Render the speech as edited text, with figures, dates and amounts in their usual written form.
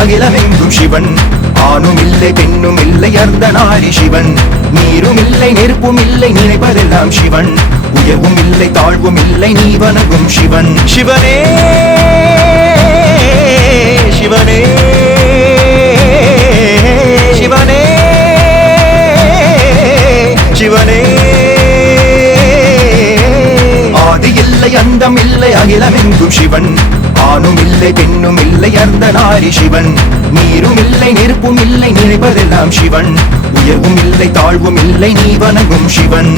அகிலமெங்கும் சிவன். ஆணும் இல்லை பெண்ணும் இல்லை அர்த்தநாரி சிவன். நீரும் இல்லை நெருப்பும் இல்லை நினைப்பதெல்லாம் சிவன். உயர்வும் இல்லை தாழ்வும் இல்லை நீ வணங்கும் சிவன். சிவனே சிவனே சிவனே சிவனே. ஆதி இல்லை அந்தம் இல்லை அகிலமெங்கும் சிவன். ஆணும் இல்லை பெண்ணும் இல்லை அர்த்தநாரி சிவன். நீரும் இல்லை நெருப்பும் இல்லை நினைப்பதெல்லாம் சிவன். உயர்வும் இல்லை தாழ்வும் இல்லை நீ வணங்கும் சிவன்.